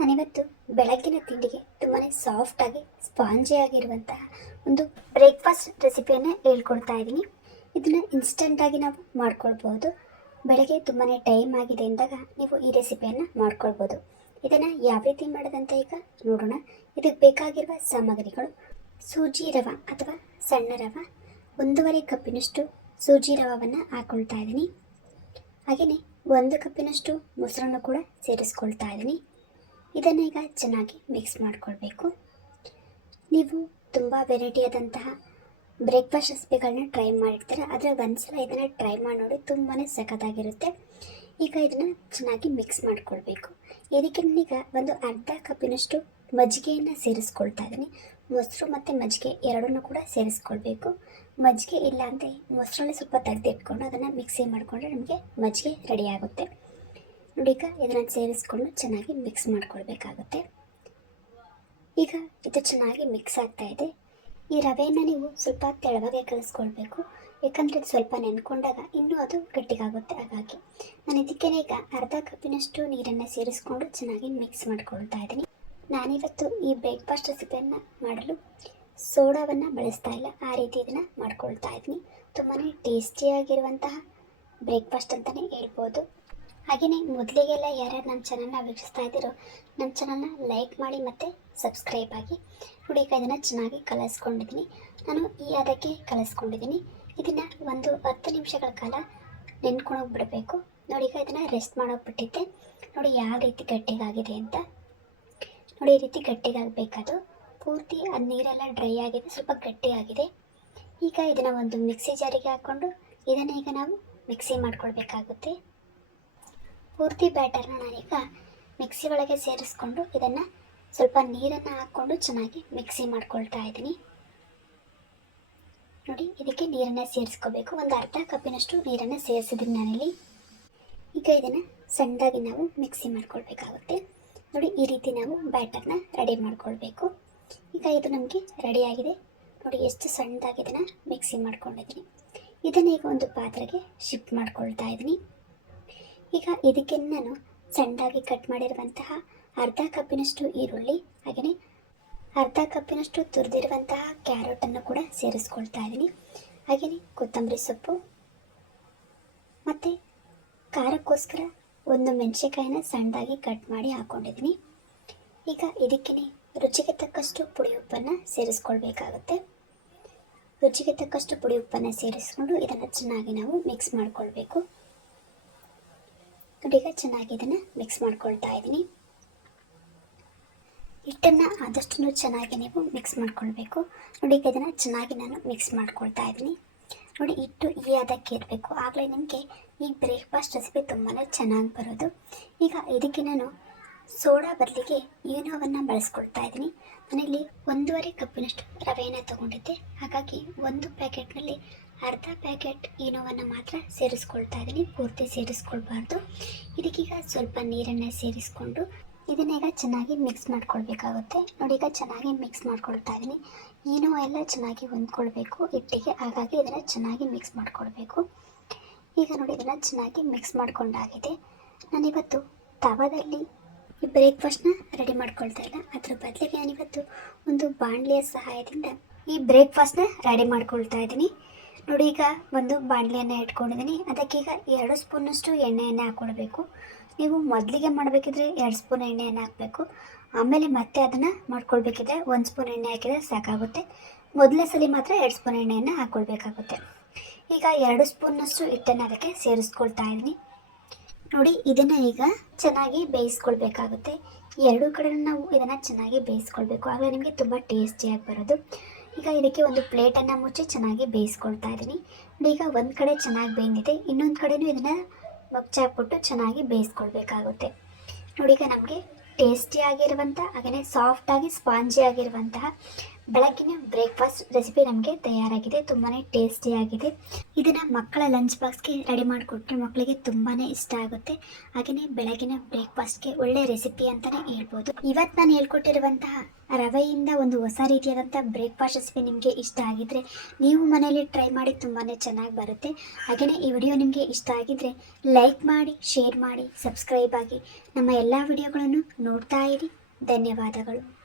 ನಾನಿವತ್ತು ಬೆಳಗ್ಗಿನ ತಿಂಡಿಗೆ ತುಂಬಾ ಸಾಫ್ಟಾಗಿ ಸ್ಪಾಂಜಿಯಾಗಿರುವಂತಹ ಒಂದು ಬ್ರೇಕ್ಫಾಸ್ಟ್ ರೆಸಿಪಿಯನ್ನು ಹೇಳ್ಕೊಡ್ತಾ ಇದ್ದೀನಿ. ಇದನ್ನು ಇನ್ಸ್ಟೆಂಟಾಗಿ ನಾವು ಮಾಡ್ಕೊಳ್ಬೋದು. ಬೆಳಗ್ಗೆ ತುಂಬಾ ಟೈಮ್ ಆಗಿದೆ ಅಂದಾಗ ನೀವು ಈ ರೆಸಿಪಿಯನ್ನು ಮಾಡ್ಕೊಳ್ಬೋದು. ಇದನ್ನು ಯಾವ ರೀತಿ ಮಾಡೋದಂತ ಈಗ ನೋಡೋಣ. ಇದಕ್ಕೆ ಬೇಕಾಗಿರುವ ಸಾಮಗ್ರಿಗಳು: ಸೂಜಿ ರವೆ ಅಥವಾ ಸಣ್ಣ ರವೆ, 1.5 ಕಪ್ಪಿನಷ್ಟು ಸೂಜಿ ರವೆಯನ್ನು ಹಾಕ್ಕೊಳ್ತಾ ಇದ್ದೀನಿ. ಹಾಗೆಯೇ 1 ಕಪ್ಪಿನಷ್ಟು ಮೊಸರನ್ನು ಕೂಡ ಸೇರಿಸ್ಕೊಳ್ತಾ ಇದ್ದೀನಿ. ಇದನ್ನು ಈಗ ಚೆನ್ನಾಗಿ ಮಿಕ್ಸ್ ಮಾಡಿಕೊಳ್ಬೇಕು. ನೀವು ತುಂಬ ವೆರೈಟಿಯಾದಂತಹ ಬ್ರೇಕ್ಫಾಸ್ಟ್ ರೆಸಿಪಿಗಳನ್ನ ಟ್ರೈ ಮಾಡಿರ್ತೀರ, ಆದರೆ ಒಂದ್ಸಲ ಇದನ್ನು ಟ್ರೈ ಮಾಡಿ ನೋಡಿ, ತುಂಬಾ ಸಖತ್ತಾಗಿರುತ್ತೆ. ಈಗ ಇದನ್ನು ಚೆನ್ನಾಗಿ ಮಿಕ್ಸ್ ಮಾಡಿಕೊಳ್ಬೇಕು. ಇದಕ್ಕೆ ನಾನೀಗ ಒಂದು ಅರ್ಧ ಕಪ್ಪಿನಷ್ಟು ಮಜ್ಜಿಗೆಯನ್ನು ಸೇರಿಸ್ಕೊಳ್ತಾ ಇದ್ದೀನಿ. ಮೊಸರು ಮತ್ತು ಮಜ್ಜಿಗೆ ಎರಡನ್ನೂ ಕೂಡ ಸೇರಿಸ್ಕೊಳ್ಬೇಕು. ಮಜ್ಜಿಗೆ ಇಲ್ಲ ಅಂದರೆ ಮೊಸರಲ್ಲಿ ಸ್ವಲ್ಪ ತೆಗೆದಿಟ್ಕೊಂಡು ಅದನ್ನು ಮಿಕ್ಸಿ ಮಾಡಿಕೊಂಡ್ರೆ ನಮಗೆ ಮಜ್ಜಿಗೆ ರೆಡಿ ಆಗುತ್ತೆ. ನೋಡಿ, ಈಗ ಇದನ್ನು ಸೇರಿಸ್ಕೊಂಡು ಚೆನ್ನಾಗಿ ಮಿಕ್ಸ್ ಮಾಡ್ಕೊಳ್ಬೇಕಾಗುತ್ತೆ. ಈಗ ಇದು ಚೆನ್ನಾಗಿ ಮಿಕ್ಸ್ ಆಗ್ತಾ ಇದೆ. ಈ ರವೆಯನ್ನು ನೀವು ಸ್ವಲ್ಪ ತೆಳುವಾಗೆ ಕಲಿಸ್ಕೊಳ್ಬೇಕು, ಯಾಕಂದರೆ ಇದು ಸ್ವಲ್ಪ ನೆನ್ಕೊಂಡಾಗ ಇನ್ನೂ ಅದು ಗಟ್ಟಿಗಾಗುತ್ತೆ. ಹಾಗಾಗಿ ನಾನು ಇದಕ್ಕೆ ಈಗ ಅರ್ಧ ಕಪ್ಪಿನಷ್ಟು ನೀರನ್ನು ಸೇರಿಸ್ಕೊಂಡು ಚೆನ್ನಾಗಿ ಮಿಕ್ಸ್ ಮಾಡ್ಕೊಳ್ತಾ ಇದ್ದೀನಿ. ನಾನಿವತ್ತು ಈ ಬ್ರೇಕ್ಫಾಸ್ಟ್ ರೆಸಿಪಿಯನ್ನು ಮಾಡಲು ಸೋಡಾವನ್ನು ಬಳಸ್ತಾ ಇಲ್ಲ, ಆ ರೀತಿ ಇದನ್ನು ಮಾಡ್ಕೊಳ್ತಾ ಇದ್ದೀನಿ. ತುಂಬಾ ಟೇಸ್ಟಿಯಾಗಿರುವಂತಹ ಬ್ರೇಕ್ಫಾಸ್ಟ್ ಅಂತಲೇ ಹೇಳ್ಬೋದು. ಹಾಗೆಯೇ ಮೊದಲಿಗೆಲ್ಲ ಯಾರ್ಯಾರು ನಮ್ಮ ಚಾನಲ್ನ ವೀಕ್ಷಿಸ್ತಾ ಇದ್ದೀರೋ ನಮ್ಮ ಚಾನಲ್ನ ಲೈಕ್ ಮಾಡಿ ಮತ್ತು ಸಬ್ಸ್ಕ್ರೈಬ್ ಆಗಿ. ನೋಡಿ, ಈಗ ಇದನ್ನು ಚೆನ್ನಾಗಿ ಕಲಿಸ್ಕೊಂಡಿದ್ದೀನಿ. ನಾನು ಈ ಅದಕ್ಕೆ ಕಲಿಸ್ಕೊಂಡಿದ್ದೀನಿ. ಇದನ್ನು ಒಂದು 10 ನಿಮಿಷಗಳ ಕಾಲ ನೆನ್ಕೊಳೋಗಿ ಬಿಡಬೇಕು. ನೋಡಿ, ಈಗ ಇದನ್ನು ರೆಸ್ಟ್ ಮಾಡೋಕೆ ಬಿಟ್ಟಿದ್ದೆ. ನೋಡಿ ಯಾವ ರೀತಿ ಗಟ್ಟಿಗಾಗಿದೆ ಅಂತ. ನೋಡಿ, ಈ ರೀತಿ ಗಟ್ಟಿಗಾಗಬೇಕದು. ಪೂರ್ತಿ ಅದು ನೀರೆಲ್ಲ ಡ್ರೈ ಆಗಿದೆ, ಸ್ವಲ್ಪ ಗಟ್ಟಿಯಾಗಿದೆ. ಈಗ ಇದನ್ನು ಒಂದು ಮಿಕ್ಸಿ ಜಾರಿಗೆ ಹಾಕ್ಕೊಂಡು ಇದನ್ನು ಈಗ ನಾವು ಮಿಕ್ಸಿ ಮಾಡ್ಕೊಳ್ಬೇಕಾಗುತ್ತೆ. ಪೂರ್ತಿ ಬ್ಯಾಟರ್ನ ನಾನೀಗ ಮಿಕ್ಸಿ ಒಳಗೆ ಸೇರಿಸ್ಕೊಂಡು ಇದನ್ನು ಸ್ವಲ್ಪ ನೀರನ್ನು ಹಾಕ್ಕೊಂಡು ಚೆನ್ನಾಗಿ ಮಿಕ್ಸಿ ಮಾಡ್ಕೊಳ್ತಾ ಇದ್ದೀನಿ. ನೋಡಿ, ಇದಕ್ಕೆ ನೀರನ್ನು ಸೇರಿಸ್ಕೋಬೇಕು. ಒಂದು ಅರ್ಧ ಕಪ್ಪಿನಷ್ಟು ನೀರನ್ನು ಸೇರಿಸಿದ್ದೀನಿ ನಾನಿಲ್ಲಿ. ಈಗ ಇದನ್ನು ಸಣ್ಣದಾಗಿ ನಾವು ಮಿಕ್ಸಿ ಮಾಡ್ಕೊಳ್ಬೇಕಾಗುತ್ತೆ. ನೋಡಿ, ಈ ರೀತಿ ನಾವು ಬ್ಯಾಟರ್ನ ರೆಡಿ ಮಾಡ್ಕೊಳ್ಬೇಕು. ಈಗ ಇದು ನಮಗೆ ರೆಡಿಯಾಗಿದೆ. ನೋಡಿ, ಎಷ್ಟು ಸಣ್ಣದಾಗಿ ಇದನ್ನು ಮಿಕ್ಸಿ ಮಾಡ್ಕೊಂಡಿದ್ದೀನಿ. ಇದನ್ನು ಈಗ ಒಂದು ಪಾತ್ರೆಗೆ ಶಿಫ್ಟ್ ಮಾಡ್ಕೊಳ್ತಾ ಇದ್ದೀನಿ. ಈಗ ಇದಕ್ಕೆ ನಾನು ಸಣ್ಣದಾಗಿ ಕಟ್ ಮಾಡಿರುವಂತಹ ಅರ್ಧ ಕಪ್ಪಿನಷ್ಟು ಈರುಳ್ಳಿ, ಹಾಗೆಯೇ ಅರ್ಧ ಕಪ್ಪಿನಷ್ಟು ತುರಿದಿರುವಂತಹ ಕ್ಯಾರೆಟನ್ನು ಕೂಡ ಸೇರಿಸ್ಕೊಳ್ತಾ ಇದ್ದೀನಿ. ಹಾಗೆಯೇ ಕೊತ್ತಂಬರಿ ಸೊಪ್ಪು ಮತ್ತು ಖಾರಕ್ಕೋಸ್ಕರ ಒಂದು ಮೆಣಸಿನಕಾಯಿನ ಸಣ್ಣದಾಗಿ ಕಟ್ ಮಾಡಿ ಹಾಕ್ಕೊಂಡಿದ್ದೀನಿ. ಈಗ ಇದಕ್ಕೆ ರುಚಿಗೆ ತಕ್ಕಷ್ಟು ಪುಡಿ ಉಪ್ಪನ್ನು ಸೇರಿಸ್ಕೊಳ್ಬೇಕಾಗುತ್ತೆ. ರುಚಿಗೆ ತಕ್ಕಷ್ಟು ಪುಡಿ ಉಪ್ಪನ್ನು ಸೇರಿಸ್ಕೊಂಡು ಇದನ್ನು ಚೆನ್ನಾಗಿ ನಾವು ಮಿಕ್ಸ್ ಮಾಡಿಕೊಳ್ಬೇಕು. ನೋಡಿ, ಈಗ ಚೆನ್ನಾಗಿ ಇದನ್ನು ಮಿಕ್ಸ್ ಮಾಡ್ಕೊಳ್ತಾ ಇದ್ದೀನಿ. ಹಿಟ್ಟನ್ನು ಆದಷ್ಟು ಚೆನ್ನಾಗಿ ನೀವು ಮಿಕ್ಸ್ ಮಾಡ್ಕೊಳ್ಬೇಕು. ನೋಡಿ, ಈಗ ಇದನ್ನು ಚೆನ್ನಾಗಿ ನಾನು ಮಿಕ್ಸ್ ಮಾಡ್ಕೊಳ್ತಾ ಇದ್ದೀನಿ. ನೋಡಿ, ಹಿಟ್ಟು ಈ ಅದಕ್ಕೆ ಇರಬೇಕು, ಆಗಲೇ ನಿಮಗೆ ಈ ಬ್ರೇಕ್ಫಾಸ್ಟ್ ರೆಸಿಪಿ ತುಂಬಾ ಚೆನ್ನಾಗಿ ಬರೋದು. ಈಗ ಇದಕ್ಕೆ ನಾನು ಸೋಡಾ ಬದಲಿಗೆ ಈನೋವನ್ನು ಬಳಸ್ಕೊಳ್ತಾ ಇದ್ದೀನಿ. ನಾನಿಲ್ಲಿ 1.5 ಕಪ್ಪಿನಷ್ಟು ರವೆಯನ್ನು ತೊಗೊಂಡಿದ್ದೆ, ಹಾಗಾಗಿ ಒಂದು ಪ್ಯಾಕೆಟ್ನಲ್ಲಿ ಅರ್ಧ ಪ್ಯಾಕೆಟ್ ಈನೋವನ್ನು ಮಾತ್ರ ಸೇರಿಸ್ಕೊಳ್ತಾ ಇದ್ದೀನಿ, ಪೂರ್ತಿ ಸೇರಿಸ್ಕೊಳ್ಬಾರ್ದು. ಇದಕ್ಕೀಗ ಸ್ವಲ್ಪ ನೀರನ್ನು ಸೇರಿಸ್ಕೊಂಡು ಇದನ್ನೀಗ ಚೆನ್ನಾಗಿ ಮಿಕ್ಸ್ ಮಾಡ್ಕೊಳ್ಬೇಕಾಗುತ್ತೆ. ನೋಡಿ, ಈಗ ಚೆನ್ನಾಗಿ ಮಿಕ್ಸ್ ಮಾಡ್ಕೊಳ್ತಾ ಇದ್ದೀನಿ. ಈನೋ ಎಲ್ಲ ಚೆನ್ನಾಗಿ ಹೊಂದ್ಕೊಳ್ಬೇಕು ಹಿಟ್ಟಿಗೆ, ಹಾಗಾಗಿ ಇದನ್ನು ಚೆನ್ನಾಗಿ ಮಿಕ್ಸ್ ಮಾಡ್ಕೊಳ್ಬೇಕು. ಈಗ ನೋಡಿ, ಇದನ್ನು ಚೆನ್ನಾಗಿ ಮಿಕ್ಸ್ ಮಾಡ್ಕೊಂಡಾಗಿದೆ. ನಾನಿವತ್ತು ತವಾದಲ್ಲಿ ಈ ಬ್ರೇಕ್ಫಾಸ್ಟ್ನ ರೆಡಿ ಮಾಡ್ಕೊಳ್ತಾ ಇಲ್ಲ, ಅದ್ರ ಬದಲಿಗೆ ನಾನಿವತ್ತು ಒಂದು ಬಾಣಲೆಯ ಸಹಾಯದಿಂದ ಈ ಬ್ರೇಕ್ಫಾಸ್ಟ್ನ ರೆಡಿ ಮಾಡ್ಕೊಳ್ತಾ ಇದ್ದೀನಿ. ನೋಡಿ, ಈಗ ಒಂದು ಬಾಣಲೆಯನ್ನು ಇಟ್ಕೊಂಡಿದ್ದೀನಿ. ಅದಕ್ಕೀಗ 2 ಸ್ಪೂನಷ್ಟು ಎಣ್ಣೆಯನ್ನು ಹಾಕ್ಕೊಳ್ಬೇಕು. ನೀವು ಮೊದಲಿಗೆ ಮಾಡಬೇಕಿದ್ರೆ 2 ಸ್ಪೂನ್ ಎಣ್ಣೆಯನ್ನು ಹಾಕಬೇಕು. ಆಮೇಲೆ ಮತ್ತೆ ಅದನ್ನು ಮಾಡ್ಕೊಳ್ಬೇಕಿದ್ರೆ 1 ಸ್ಪೂನ್ ಎಣ್ಣೆ ಹಾಕಿದರೆ ಸಾಕಾಗುತ್ತೆ. ಮೊದಲನೇ ಸಲ ಮಾತ್ರ 2 ಸ್ಪೂನ್ ಎಣ್ಣೆಯನ್ನು ಹಾಕ್ಕೊಳ್ಬೇಕಾಗುತ್ತೆ. ಈಗ 2 ಸ್ಪೂನ್ನಷ್ಟು ಹಿಟ್ಟನ್ನು ಅದಕ್ಕೆ ಸೇರಿಸ್ಕೊಳ್ತಾ ಇದ್ದೀನಿ. ನೋಡಿ, ಇದನ್ನು ಈಗ ಚೆನ್ನಾಗಿ ಬೇಯಿಸ್ಕೊಳ್ಬೇಕಾಗುತ್ತೆ. ಎರಡೂ ಕಡೆ ನಾವು ಇದನ್ನು ಚೆನ್ನಾಗಿ ಬೇಯಿಸ್ಕೊಳ್ಬೇಕು, ಆಗ ನಿಮಗೆ ತುಂಬ ಟೇಸ್ಟಿಯಾಗಿ ಬರೋದು. ಈಗ ಇದಕ್ಕೆ ಒಂದು ಪ್ಲೇಟನ್ನು ಮುಚ್ಚಿ ಚೆನ್ನಾಗಿ ಬೇಯಿಸ್ಕೊಳ್ತಾ ಇದ್ದೀನಿ. ಈಗ ಒಂದು ಕಡೆ ಚೆನ್ನಾಗಿ ಬೇಯ್ದಿದೆ, ಇನ್ನೊಂದು ಕಡೆಯೂ ಇದನ್ನು ಮುಚ್ಚಾಕ್ಬಿಟ್ಟು ಚೆನ್ನಾಗಿ ಬೇಯಿಸ್ಕೊಳ್ಬೇಕಾಗುತ್ತೆ. ನೋಡಿ, ಈಗ ನಮಗೆ ಟೇಸ್ಟಿಯಾಗಿರುವಂಥ ಹಾಗೆಯೇ ಸಾಫ್ಟಾಗಿ ಸ್ಪಾಂಜಿ ಆಗಿರುವಂತಹ ಬೆಳಗ್ಗಿನ ಬ್ರೇಕ್ಫಾಸ್ಟ್ ರೆಸಿಪಿ ನಮಗೆ ತಯಾರಾಗಿದೆ. ತುಂಬಾ ಟೇಸ್ಟಿಯಾಗಿದೆ. ಇದನ್ನು ಮಕ್ಕಳ ಲಂಚ್ ಬಾಕ್ಸ್ಗೆ ರೆಡಿ ಮಾಡಿಕೊಟ್ರೆ ಮಕ್ಕಳಿಗೆ ತುಂಬಾ ಇಷ್ಟ ಆಗುತ್ತೆ. ಹಾಗೆಯೇ ಬೆಳಗಿನ ಬ್ರೇಕ್ಫಾಸ್ಟ್ಗೆ ಒಳ್ಳೆ ರೆಸಿಪಿ ಅಂತಲೇ ಹೇಳ್ಬೋದು. ಇವತ್ತು ನಾನು ಹೇಳ್ಕೊಟ್ಟಿರುವಂತಹ ರವೆಯಿಂದ ಒಂದು ಹೊಸ ರೀತಿಯಾದಂಥ ಬ್ರೇಕ್ಫಾಸ್ಟ್ ರೆಸಿಪಿ ನಿಮಗೆ ಇಷ್ಟ ಆಗಿದ್ದರೆ ನೀವು ಮನೆಯಲ್ಲಿ ಟ್ರೈ ಮಾಡಿ, ತುಂಬಾ ಚೆನ್ನಾಗಿ ಬರುತ್ತೆ. ಹಾಗೆಯೇ ಈ ವಿಡಿಯೋ ನಿಮಗೆ ಇಷ್ಟ ಆಗಿದ್ದರೆ ಲೈಕ್ ಮಾಡಿ, ಶೇರ್ ಮಾಡಿ, ಸಬ್ಸ್ಕ್ರೈಬ್ ಆಗಿ ನಮ್ಮ ಎಲ್ಲ ವಿಡಿಯೋಗಳನ್ನು ನೋಡ್ತಾ ಇರಿ. ಧನ್ಯವಾದಗಳು.